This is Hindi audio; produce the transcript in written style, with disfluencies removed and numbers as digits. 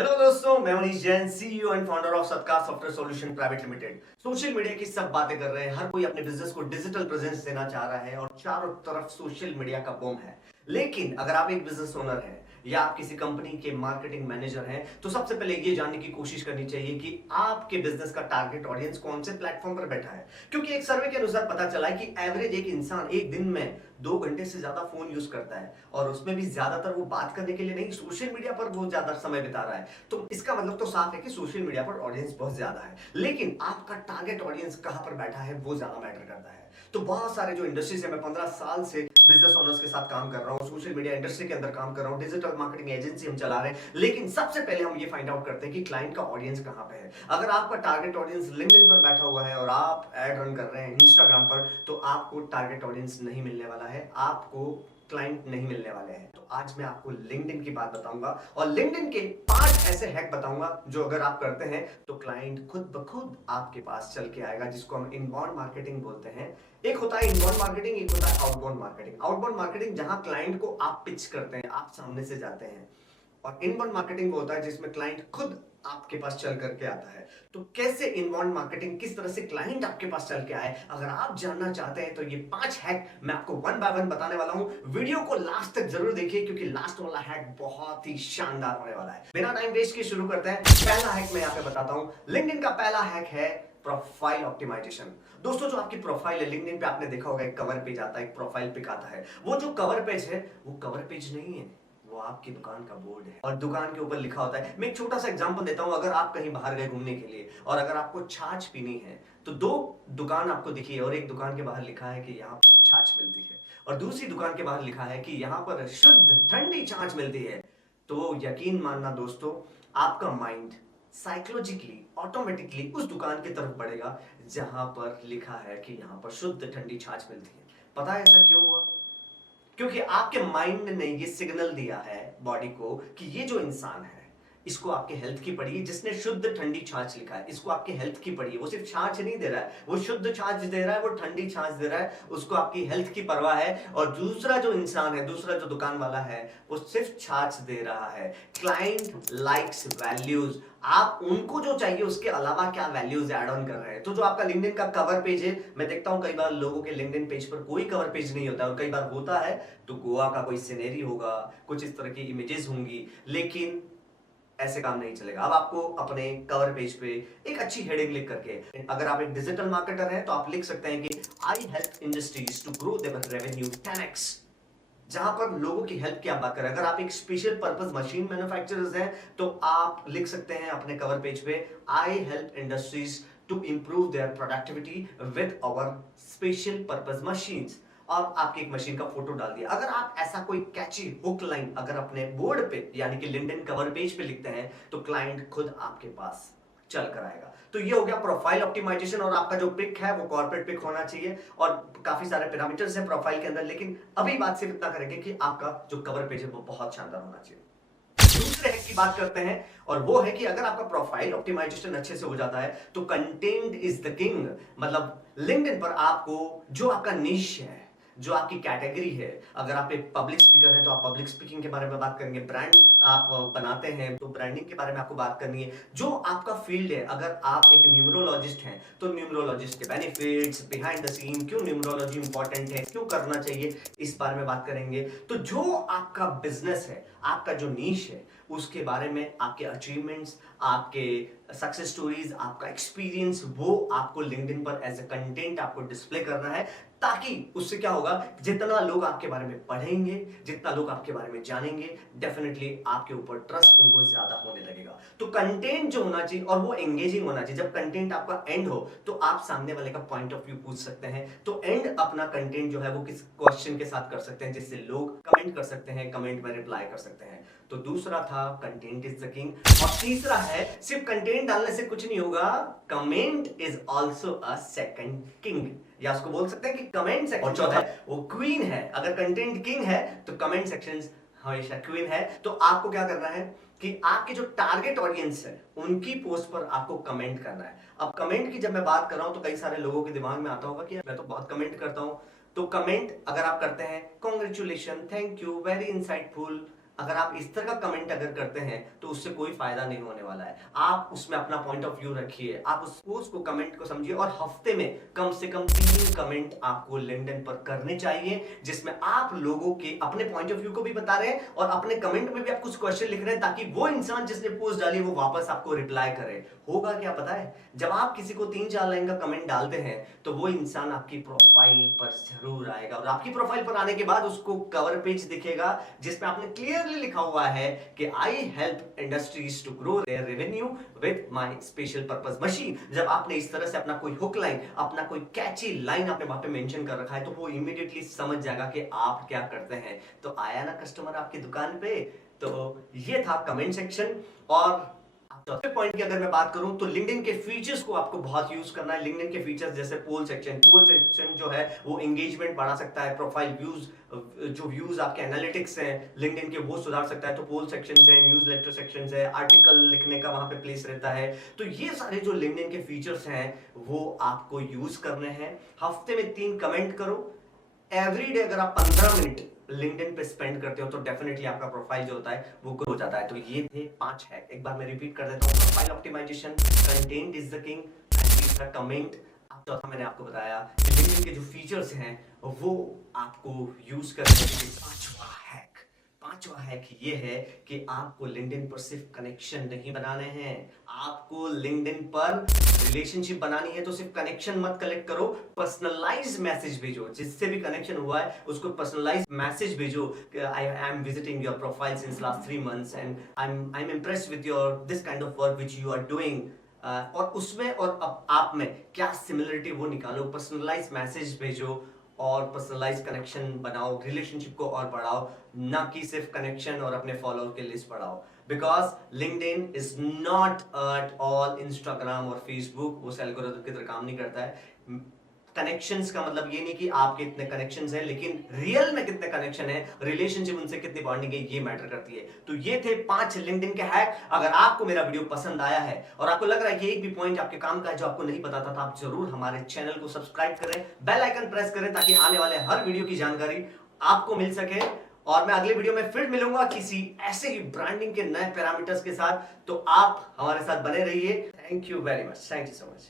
हेलो दोस्तों, मैं Manish Jain, CEO and founder of Satkar software solution private limited. Social media की सब बातें कर रहे हैं। हर कोई अपने बिजनेस को डिजिटल प्रेजेंस देना चाह रहा है और चारों तरफ सोशल मीडिया का बूम है। लेकिन अगर आप एक बिजनेस ओनर हैं या आप किसी कंपनी के मार्केटिंग मैनेजर हैं, तो सबसे पहले ये जानने की कोशिश करनी चाहिए कि आपके बिजनेस का टारगेट ऑडियंस कौन से प्लेटफॉर्म पर बैठा है। क्योंकि एक सर्वे के अनुसार पता चला है कि एवरेज एक इंसान एक दिन में 2 घंटे से ज्यादा फोन यूज करता है और उसमें भी ज्यादातर वो बात करने के लिए नहीं, सोशल मीडिया पर वो ज्यादा समय बिता रहा है। तो इसका मतलब तो साफ है कि सोशल मीडिया पर ऑडियंस बहुत ज्यादा है। लेकिन आपका टारगेट ऑडियंस कहां पर बैठा है वो ज्यादा मैटर करता है। तो बहुत सारे जो इंडस्ट्रीज है, मैं 15 साल से बिजनेस ओनर्स के साथ काम कर रहा हूं, सोशल मीडिया इंडस्ट्री के अंदर काम कर रहा हूं, डिजिटल मार्केटिंग एजेंसी हम चला रहे हैं। लेकिन सबसे पहले हम ये फाइंड आउट करते हैं कि क्लाइंट का ऑडियंस कहां पे है। अगर आपका टारगेट ऑडियंस लिंक्डइन पर बैठा हुआ है और आप एड रन कर रहे हैं इंस्टाग्राम पर, तो आपको टारगेट ऑडियंस नहीं मिलने वाला है, आपको क्लाइंट नहीं मिलने वाले हैं। तो आज मैं आपको लिंक्डइन की बात बताऊंगा और लिंक्डइन के 5 ऐसे हैक बताऊंगा जो अगर आप करते हैं तो क्लाइंट खुद ब खुद आपके पास चल के आएगा, जिसको हम इनबाउंड मार्केटिंग बोलते हैं। एक होता है इनबाउंड मार्केटिंग, एक होता है आउटबाउंड मार्केटिंग। आउटबाउंड मार्केटिंग जहां क्लाइंट को आप पिच करते हैं, आप सामने से जाते हैं, और इनबाउंड मार्केटिंग वो होता है जिसमें क्लाइंट खुद आपके पास चल करके आता है। तो कैसे इनबाउंड मार्केटिंग, किस तरह से क्लाइंट आपके पास चल के आए, अगर आप जानना चाहते हैं तो ये 5 हैक मैं आपको वन बाय वन बताने वाला हूं। वीडियो को लास्ट तक जरूर देखिए क्योंकि लास्ट वाला हैक बहुत ही शानदार होने वाला है। बिना टाइम वेस्ट के शुरू करते हैं। पहला हैक मैं यहां पे बताता हूं। लिंक्डइन का पहला हैक है प्रोफाइल ऑप्टिमाइजेशन। दोस्तों, जो आपकी प्रोफाइल है लिंक्डइन पे, आपने देखा होगा एक कवर पेज आता है, एक प्रोफाइल पिक आता है। वो जो कवर पेज है वो कवर पेज नहीं है, वो आपकी दुकान का बोर्ड है और दुकान के ऊपर लिखा होता है। मैं एक छोटा सा एग्जांपल देता हूं। अगर आप कहीं बाहर गए घूमने के लिए और अगर आपको छाछ पीनी है, तो 2 दुकान आपको दिखी है और एक दुकान के बाहर लिखा है कि यहाँ पर छाछ मिलती है और दूसरी दुकान के बाहर लिखा है कि यहाँ पर शुद्ध ठंडी छाछ मिलती है। तो यकीन मानना दोस्तों, आपका माइंड साइकोलॉजिकली ऑटोमेटिकली उस दुकान की तरफ बढ़ेगा जहां पर लिखा है कि यहाँ पर शुद्ध ठंडी छाछ मिलती है। पता है ऐसा क्यों हुआ? क्योंकि आपके माइंड ने ये सिग्नल दिया है बॉडी को कि ये जो इंसान है, इसको आपके हेल्थ की पड़ी है। जिसने शुद्ध ठंडी छाछ लिखा है, इसको आपके हेल्थ की पड़ी है। वो सिर्फ छाछ नहीं दे रहा है, वो शुद्ध छाछ दे रहा है, वो ठंडी छाछ दे रहा है, उसको आपकी हेल्थ की परवाह है। और दूसरा जो इंसान है, दूसरा जो दुकान वाला है, वो सिर्फ छाछ दे रहा है। Client likes values. आप उनको जो चाहिए उसके अलावा क्या वैल्यूज ऐड ऑन कर रहे हैं। तो जो आपका लिंक्डइन का कवर पेज है, मैं देखता हूं कई बार लोगों के लिंक्डइन पेज पर कोई कवर पेज नहीं होता, और कई बार होता है तो गोवा का कोई सीनरी होगा, कुछ इस तरह की इमेजेस होंगी। लेकिन ऐसे काम नहीं चलेगा। अब आपको अपने कवर पेज पे एक अच्छी हेडिंग लिख करके, अगर आप एक डिजिटल मार्केटर हैं तो आप लिख सकते हैं कि I help industries to grow their revenue 10x। जहां पर लोगों की हेल्प की आप बात करें, अगर आप एक स्पेशल पर्पस मशीन मैन्युफैक्चरर्स हैं तो आप लिख सकते हैं अपने कवर पेज पे, I help industries to improve their productivity with our special purpose machines. और आपकी एक मशीन का फोटो डाल दिया। अगर आप ऐसा कोई कैची हुक लाइन अगर अपने बोर्ड पे यानी कि लिंक्डइन कवर पेज पे लिखते हैं, तो क्लाइंट खुद आपके पास चल कर आएगा। तो ये हो गया प्रोफाइल ऑप्टिमाइजेशन। और आपका जो पिक है वो कॉर्पोरेट पिक होना चाहिए और काफी सारे पैरामीटर्स हैं प्रोफाइल के अंदर। लेकिन अभी बात सिर्फ इतना करेंगे कि आपका जो कवर पेज है वो बहुत शानदार होना चाहिए। दूसरे हैक की बात करते हैं और वो है कि अगर आपका प्रोफाइल ऑप्टिमाइजेशन अच्छे से हो जाता है तो कंटेंट इज द किंग। मतलब लिंक्डइन पर आपको जो आपका निश है, जो आपकी कैटेगरी है, अगर आप एक पब्लिक स्पीकर हैं तो आप पब्लिक स्पीकिंग के बारे में बात करेंगे, ब्रांड आप बनाते हैं तो ब्रांडिंग के बारे में आपको बात करनी है। जो आपका फील्ड है, अगर आप एक न्यूमरोलॉजिस्ट हैं तो न्यूमरोलॉजिस्ट के बेनिफिट्स, बिहाइंड द सीन, क्यों न्यूमरोलॉजी इंपॉर्टेंट है, क्यों करना चाहिए, इस बारे में बात करेंगे। तो जो आपका बिजनेस है, आपका जो नीश है, उसके बारे में आपके अचीवमेंट्स, आपके सक्सेस स्टोरीज, आपका एक्सपीरियंस, वो आपको लिंक्डइन पर एज ए कंटेंट आपको डिस्प्ले करना है। ताकि उससे क्या होगा, जितना लोग आपके बारे में पढ़ेंगे, जितना लोग आपके बारे में जानेंगे, डेफिनेटली आपके ऊपर ट्रस्ट उनको ज्यादा होने लगेगा। तो कंटेंट जो होना चाहिए और वो एंगेजिंग होना चाहिए। जब कंटेंट आपका एंड हो तो आप सामने वाले का पॉइंट ऑफ व्यू पूछ सकते हैं। तो एंड अपना कंटेंट जो है वो किस क्वेश्चन के साथ कर सकते हैं जिससे लोग कमेंट कर सकते हैं, कमेंट में रिप्लाई कर सकते हैं। तो दूसरा था कंटेंट इज द किंग। और तीसरा है सिर्फ कंटेंट डालने से कुछ नहीं होगा, comment is also a second king, या उसको बोल सकते हैं कि कमेंट सेक्शन। और चौथा वो क्वीन है। अगर कंटेंट किंग है तो कमेंट सेक्शन हमेशा क्वीन है। तो आपको क्या करना है कि आपके जो टारगेट ऑडियंस है उनकी पोस्ट पर आपको कमेंट करना है। अब कमेंट की जब मैं बात कर रहा हूं तो कई सारे लोगों के दिमाग में आता होगा कि मैं तो बहुत कमेंट करता हूं। तो कमेंट अगर आप करते हैं, congratulation, thank you, very insightful, अगर आप इस तरह का कमेंट अगर करते हैं तो उससे कोई फायदा नहीं होने वाला है। आप उसमें अपना पॉइंट ऑफ व्यू रखिए, आप उस पोस्ट को कमेंट को समझिए और हफ्ते में कम से कम 3 कमेंट आपको लिंक्डइन पर करने चाहिए, जिसमें आप लोगों के अपने पॉइंट ऑफ व्यू को भी बता रहे हैं और अपने कमेंट में भी आप कुछ क्वेश्चन लिख रहे हैं, ताकि वो इंसान जिसने पोस्ट डाली वो वापस आपको रिप्लाई करे। होगा क्या पता है, जब आप किसी को 3-4 लाइन का कमेंट डालते हैं तो वो इंसान आपकी प्रोफाइल पर जरूर आएगा और आपकी प्रोफाइल पर आने के बाद उसको कवर पेज दिखेगा जिसमें आपने क्लियरली लिखा हुआ है कि I help industries to grow their revenue with my special purpose machine. जब आपने इस तरह से अपना कोई हुक लाइन, अपना कोई कैची लाइन आपने वहां पे मेंशन कर रखा है तो वो इमीडिएटली समझ जाएगा कि आप क्या करते हैं। तो आया ना कस्टमर आपकी दुकान पे। तो ये था कमेंट सेक्शन। और चौथे पॉइंट की अगर मैं बात करूं तो लिंक्डइन के फीचर्स को आपको बहुत यूज करना है। लिंक्डइन के फीचर्स जैसे पोल सेक्शन जो है वो एंगेजमेंट बढ़ा सकता है, प्रोफाइल व्यूज, जो व्यूज आपके एनालिटिक्स हैं लिंक्डइन के वो सुधार सकता है। तो पोल सेक्शन है, न्यूज़लेटर सेक्शन है, आर्टिकल लिखने का वहां पे प्लेस रहता है। तो ये सारे जो लिंक्डइन के फीचर्स हैं वो आपको यूज करने हैं। हफ्ते में 3 कमेंट करो। एवरीडे अगर आप 15 मिनट लिंक्डइन पे स्पेंड करते हो तो डेफिनेटली आपका प्रोफाइल जो होता है वो ग्रो हो जाता है। तो ये थे 5 हैक। एक बार मैं रिपीट कर देता हूँ। Profile optimization, content is the king, तीसरा कमेंट, चौथा मैंने आपको बताया कि लिंक्डइन के जो फीचर्स हैं वो आपको यूज करने के लिए। पांचवा हैक ये है कि आपको लिंक्डइन पर सिर्फ कनेक्शन नहीं बनाने हैं, आपको लिंक्डइन पर रिलेशनशिप बनानी है। तो सिर्फ कनेक्शन मत कलेक्ट करो, पर्सनलाइज मैसेज भेजो। जिससे भी कनेक्शन हुआ है उसको पर्सनलाइज मैसेज भेजो। I am visiting your profile since last 3 months and I am impressed with your this kind of work which you are doing. और उसमें और आप में क्या सिमिलरिटी वो निकालो, पर्सनलाइज मैसेज भेजो और पर्सनलाइज कनेक्शन बनाओ, रिलेशनशिप को और बढ़ाओ, ना कि सिर्फ कनेक्शन और अपने फॉलोअर की लिस्ट बढ़ाओ। Because LinkedIn is not at all Instagram और फेसबुक, वो एल्गोरिथम की तरह काम नहीं करता है। कनेक्शंस का मतलब ये नहीं कि आपके इतने कनेक्शंस हैं, लेकिन रियल में कितने कनेक्शन है, रिलेशनशिप उनसे कितनी बॉन्डिंग है, ये मैटर करती है। तो ये थे 5 लिंक्डइन के हैक। अगर आपको मेरा वीडियो पसंद आया है और आपको लग रहा है कि एक भी पॉइंट आपके काम का है जो आपको नहीं पता था, तो आप जरूर हमारे चैनल को सब्सक्राइब करें, बेल आइकन प्रेस करें, ताकि आने वाले हर वीडियो की जानकारी आपको मिल सके। और मैं अगले वीडियो में फिर मिलूंगा किसी ऐसे ही ब्रांडिंग के नए पैरामीटर्स के साथ। तो आप हमारे साथ बने रहिए। Thank you very much. Thank you so much.